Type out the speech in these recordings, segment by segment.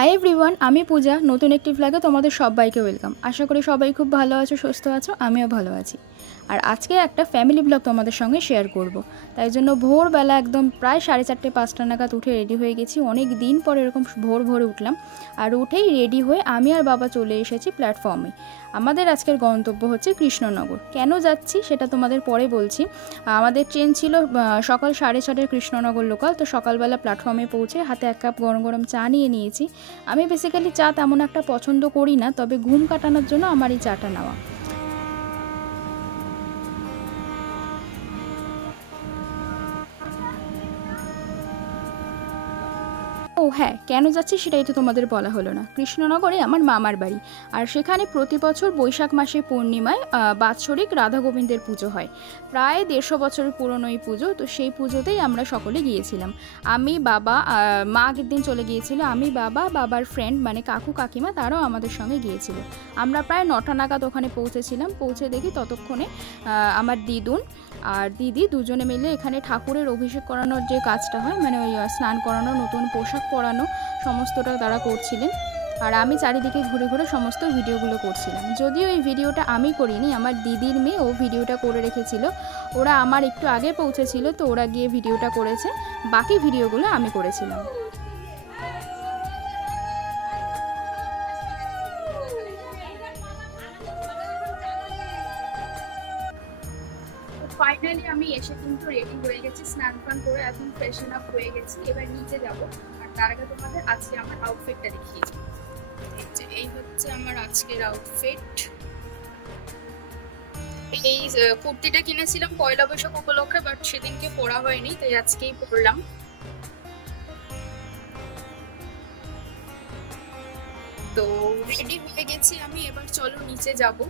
Hi everyone, আমি পূজা। নতুন একটি ব্লগে তোমাদের সবাইকে ওয়েলকাম। আশা করি সবাই খুব ভালো আছো, সুস্থ আছো, আমিও ভালো আছি। আর আজকে একটা ফ্যামিলি ব্লগ তোমাদের সঙ্গে শেয়ার করব। তাই জন্য ভোরবেলা একদম প্রায় 4:30-5টা নাগাদ উঠে রেডি হয়ে গেছি। অনেক দিন পর এরকম ভোরে উঠলাম। আর উঠেই রেডি হয়ে আমি আর বাবা চলে এসেছি প্ল্যাটফর্মে। আমাদের আজকের গন্তব্য হচ্ছে কৃষ্ণনগর। কেন যাচ্ছি সেটা তোমাদের পরে বলছি। আমাদের ট্রেন ছিল সকাল 6:30 কৃষ্ণনগর লোকাল। তো সকালবেলা প্ল্যাটফর্মে পৌঁছে হাতে 1 কাপ গরম গরম চা নিয়ে নিয়েছি। আমি বেসিক্যালি চা তেমন একটা পছন্দ করি না, তবে ঘুম কাটানোর জন্য আমার এই চাটা নেওয়া। ও হ্যাঁ, কেন যাচ্ছি সেটাই তো তোমাদের বলা হলো না। কৃষ্ণনগরে আমার মামার বাড়ি, আর সেখানে প্রতি বছর বৈশাখ মাসের পূর্ণিমায় বাৎসরিক রাধা গোবিন্দের পুজো হয়। প্রায় 150 বছরের পুরনো এই পুজো। তো সেই পুজোতেই আমরা সকলে গিয়েছিলাম। আমি, বাবা, মা আগের দিন চলে গিয়েছিল। আমি, বাবা, বাবার ফ্রেন্ড মানে কাকু কাকিমা, তারাও আমাদের সঙ্গে গিয়েছিল। আমরা প্রায় 9টা নাগাদ ওখানে পৌঁছেছিলাম। পৌঁছে দেখি ততক্ষণে আমার দিদুন আর দিদি দুজনে মিলে এখানে ঠাকুরের অভিষেক করানোর যে কাজটা হয়, মানে ওই স্নান করানো, নতুন পোশাক পরানো, সমস্তটা তারা করছিলেন। আর আমি চারিদিকে ঘুরে ঘুরে সমস্ত ভিডিওগুলো করছিলাম। যদিও এই ভিডিওটা আমি করিনি, আমার দিদির মেয়ে ও ভিডিওটা করে রেখেছিল। ওরা আমার একটু আগে পৌঁছেছিল, তো ওরা গিয়ে ভিডিওটা করেছে। বাকি ভিডিওগুলো আমি করেছিলাম। ফাইনালি আমি এসে কিন্তু রেডি হয়ে গেছি, স্নান ফান করে এখন ফ্রেশন আপ হয়ে গেছি। এবার নিচে যাব। আর তার আগে তোমাদের আজকে আমার আউটফিটটা দেখিয়েছি। এই হচ্ছে আমার আজকের আউটফিট। এই কুর্তিটা কিনেছিলাম পয়লা বৈশাখ উপলক্ষে, বাট সেদিনকে পরা হয়নি, তাই আজকেই পরলাম। তো রেডি হয়ে গেছি আমি, এবার চলো নিচে যাবো।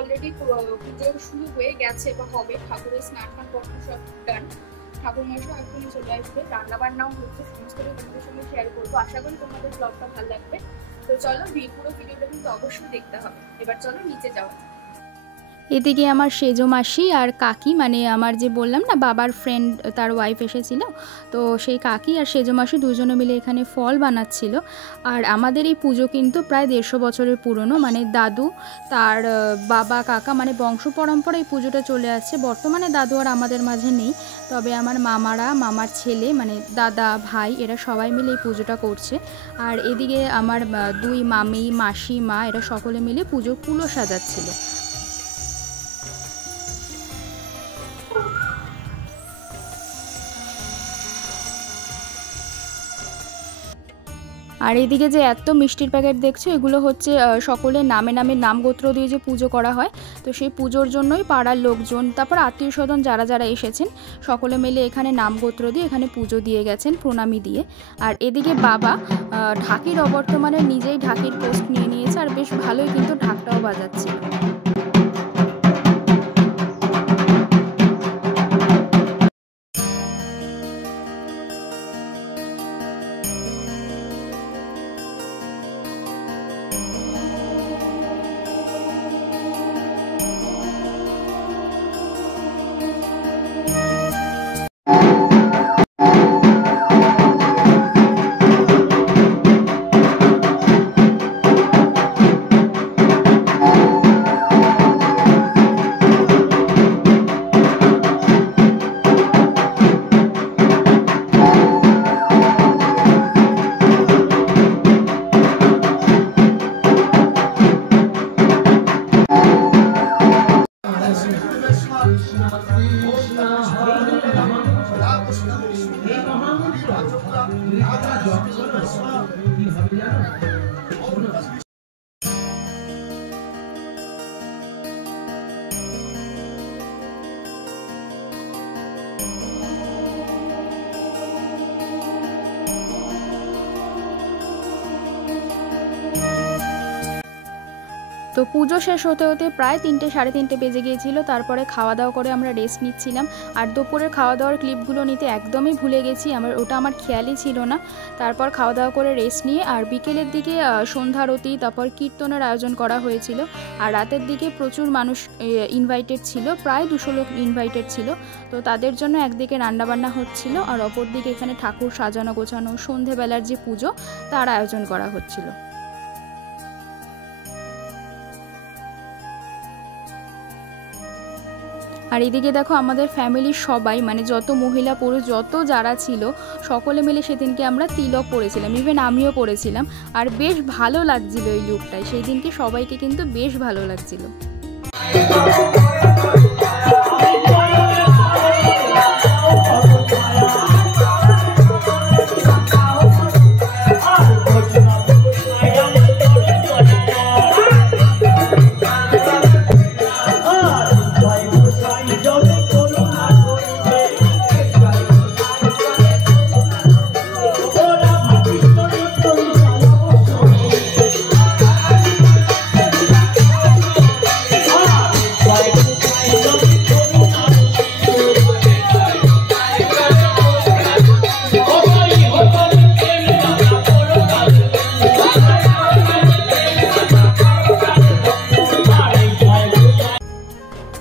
অলরেডি পুজো শুরু হয়ে গেছে বা হবে। ঠাকুরের স্নান ফান করানো সব ডান। ঠাকুর মশাই এখনই চলে আসবে, রান্না বান্নাও হচ্ছে, সমস্তটা তোমাদের সঙ্গে শেয়ার করবো। আশা করি তোমাদের ব্লগটা ভালো লাগবে। তো চলো, পুরো ভিডিওটা কিন্তু অবশ্যই দেখতে হবে। এবার চলো নিচে যাওয়া। এদিকে আমার সেজো মাসি আর কাকি, মানে আমার যে বললাম না বাবার ফ্রেন্ড, তার ওয়াইফ এসেছিল, তো সেই কাকি আর সেজো মাসি দুজনে মিলে এখানে ফল বানাচ্ছিল। আর আমাদের এই পুজো কিন্তু প্রায় 150 বছরের পুরনো, মানে দাদু, তার বাবা, কাকা, মানে বংশ পরম্পরা এই পুজোটা চলে আসছে। বর্তমানে দাদু আর আমাদের মাঝে নেই, তবে আমার মামারা, মামার ছেলে মানে দাদা, ভাই, এরা সবাই মিলে এই পুজোটা করছে। আর এদিকে আমার 2 মামি, মাসি, মা, এরা সকলে মিলে পুজোর কুলো সাজাচ্ছিল। আর এদিকে যে এত মিষ্টির প্যাকেট দেখছো, এগুলো হচ্ছে সকলের নামে নামে নাম গোত্র দিয়ে যে পুজো করা হয়, তো সেই পুজোর জন্যই পাড়ার লোকজন, তারপর আত্মীয় স্বজন যারা যারা এসেছেন সকলে মিলে এখানে নাম গোত্র দিয়ে এখানে পুজো দিয়ে গেছেন, প্রণামী দিয়ে। আর এদিকে বাবা ঢাকির অবর্তমানে নিজেই ঢাকির পোস্ট নিয়ে নিয়েছে, আর বেশ ভালোই কিন্তু ঢাকটাও বাজাচ্ছে। তো পুজো শেষ হতে হতে প্রায় 3টে সাড়ে 3টে বেজে গিয়েছিল। তারপরে খাওয়া দাওয়া করে আমরা রেস্ট নিচ্ছিলাম। আর দুপুরের খাওয়া দাওয়ার ক্লিপগুলো নিতে একদমই ভুলে গেছি, ওটা আমার খেয়ালই ছিল না। তারপর খাওয়া দাওয়া করে রেস্ট নিয়ে আর বিকেলের দিকে সন্ধ্যারতি, তারপর কীর্তনের আয়োজন করা হয়েছিল। আর রাতের দিকে প্রচুর মানুষ ইনভাইটেড ছিল, প্রায় 200 লোক ইনভাইটেড ছিল। তো তাদের জন্য একদিকে রান্নাবান্না হচ্ছিল আর অপরদিকে এখানে ঠাকুর সাজানো গোছানো, সন্ধেবেলার যে পুজো তার আয়োজন করা হচ্ছিল। আর এদিকে দেখো আমাদের ফ্যামিলির সবাই, মানে যত মহিলা পুরুষ যত যারা ছিল সকলে মিলে সেদিনকে আমরা তিলক পরেছিলাম, ইভেন আমিও পরেছিলাম। আর বেশ ভালো লাগছিল এই লুকটাই, সেই দিনকে সবাইকে কিন্তু বেশ ভালো লাগছিল।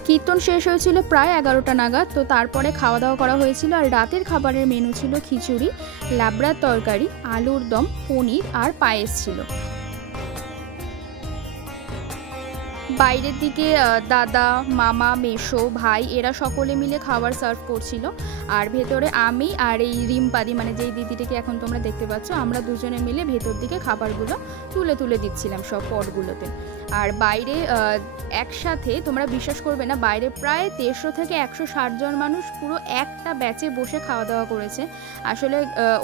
কীর্তন শেষ হয়েছিল প্রায় 11টা নাগাদ। তো তারপরে খাওয়া দাওয়া করা হয়েছিল। আর রাতের খাবারের মেনু ছিল খিচুড়ি, লাবড়ার তরকারি, আলুর দম, পনির আর পায়েস ছিল। বাইরের দিকে দাদা, মামা, মেশো, ভাই এরা সকলে মিলে খাবার সার্ভ করছিল। আর ভেতরে আমি আর এই রিম্পাদি, মানে যেই দিদিটাকে এখন তোমরা দেখতে পাচ্ছ, আমরা দুজনে মিলে ভেতর দিকে খাবারগুলো তুলে তুলে দিচ্ছিলাম সব পটগুলোতে। আর বাইরে একসাথে তোমরা বিশ্বাস করবে না, বাইরে প্রায় 150 থেকে 160 জন মানুষ পুরো একটা ব্যাচে বসে খাওয়া দাওয়া করেছে। আসলে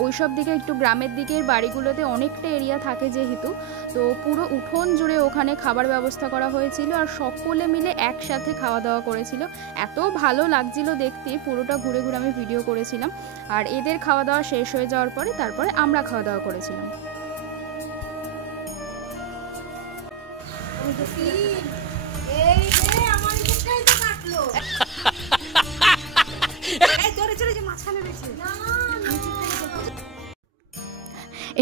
ওই সব দিকে একটু গ্রামের দিকের বাড়িগুলোতে অনেকটা এরিয়া থাকে যেহেতু, তো পুরো উঠোন জুড়ে ওখানে খাবার ব্যবস্থা করা হয়েছিল আর সকলে মিলে একসাথে খাওয়া দাওয়া করেছিল। এত ভালো লাগছিল দেখতে, পুরোটা ঘুরে ঘুরে আমি ভিডিও করেছিলাম। আর এদের খাওয়া দাওয়া শেষ হয়ে যাওয়ার পরে তারপরে আমরা খাওয়া দাওয়া করেছিলাম।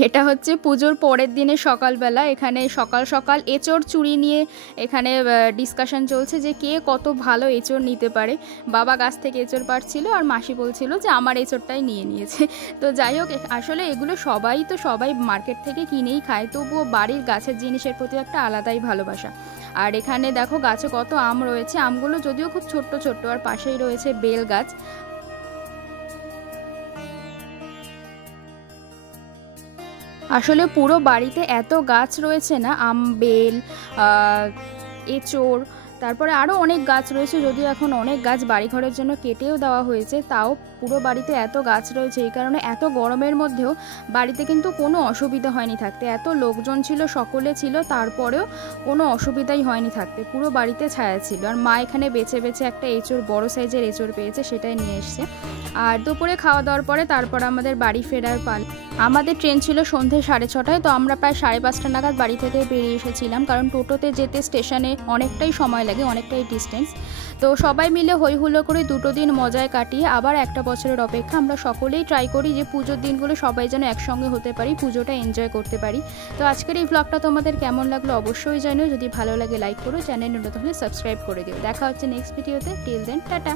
এটা হচ্ছে পুজোর পরের দিনে সকালবেলা। এখানে সকাল সকাল এঁচোড় চুরি নিয়ে এখানে ডিসকাশন চলছে যে কে কত ভালো এঁচোড় নিতে পারে। বাবা গাছ থেকে এঁচোড় পাড়ছিল আর মাসি বলছিল যে আমার এঁচোড়টাই নিয়ে নিয়েছে। তো যাই হোক, আসলে এগুলো সবাই মার্কেট থেকে কিনেই খায়, তবুও বাড়ির গাছের জিনিসের প্রতি একটা আলাদাই ভালোবাসা। আর এখানে দেখো গাছে কত আম রয়েছে, আমগুলো যদিও খুব ছোট্ট ছোট্ট। আর পাশেই রয়েছে বেল গাছ। আসলে পুরো বাড়িতে এত গাছ রয়েছে না, আম, বেল, এঁচোড়, তারপরে আরও অনেক গাছ রয়েছে। যদিও এখন অনেক গাছ বাড়িঘরের জন্য কেটেও দেওয়া হয়েছে, তাও পুরো বাড়িতে এত গাছ রয়েছে। এই কারণে এত গরমের মধ্যেও বাড়িতে কিন্তু কোনো অসুবিধা হয়নি থাকতে। এত লোকজন ছিল, সকলে ছিল, তারপরেও কোনো অসুবিধাই হয়নি থাকতে। পুরো বাড়িতে ছায়া ছিল। আর মা এখানে বেছে বেছে একটা এঁচোড়, বড় সাইজের এঁচোড় পেয়েছে, সেটাই নিয়ে এসছে। আর দুপুরে খাওয়া দাওয়ার পরে তারপর আমাদের বাড়ি ফেরার পাল। আমাদের ট্রেন ছিল সন্ধ্যে 6:30টায়। তো আমরা প্রায় 5:30 নাগাদ বাড়ি থেকে বেরিয়ে এসেছিলাম, কারণ টোটোতে যেতে স্টেশনে অনেকটাই সময় লাগে, অনেকটাই ডিস্টেন্স। তো সবাই মিলে হই হুল্লো করে 2 দিন মজায় কাটিয়ে আবার একটা বছরের অপেক্ষা। আমরা সকলেই ট্রাই করি যে পুজোর দিনগুলো সবাই যেন একসঙ্গে হতে পারি, পুজোটা এনজয় করতে পারি। তো আজকের এই ব্লগটা তোমাদের কেমন লাগলো অবশ্যই জানিও। যদি ভালো লাগে লাইক করো, চ্যানেল নতুন হলে সাবস্ক্রাইব করে দিও। দেখা হচ্ছে নেক্সট ভিডিওতে। Till then tata.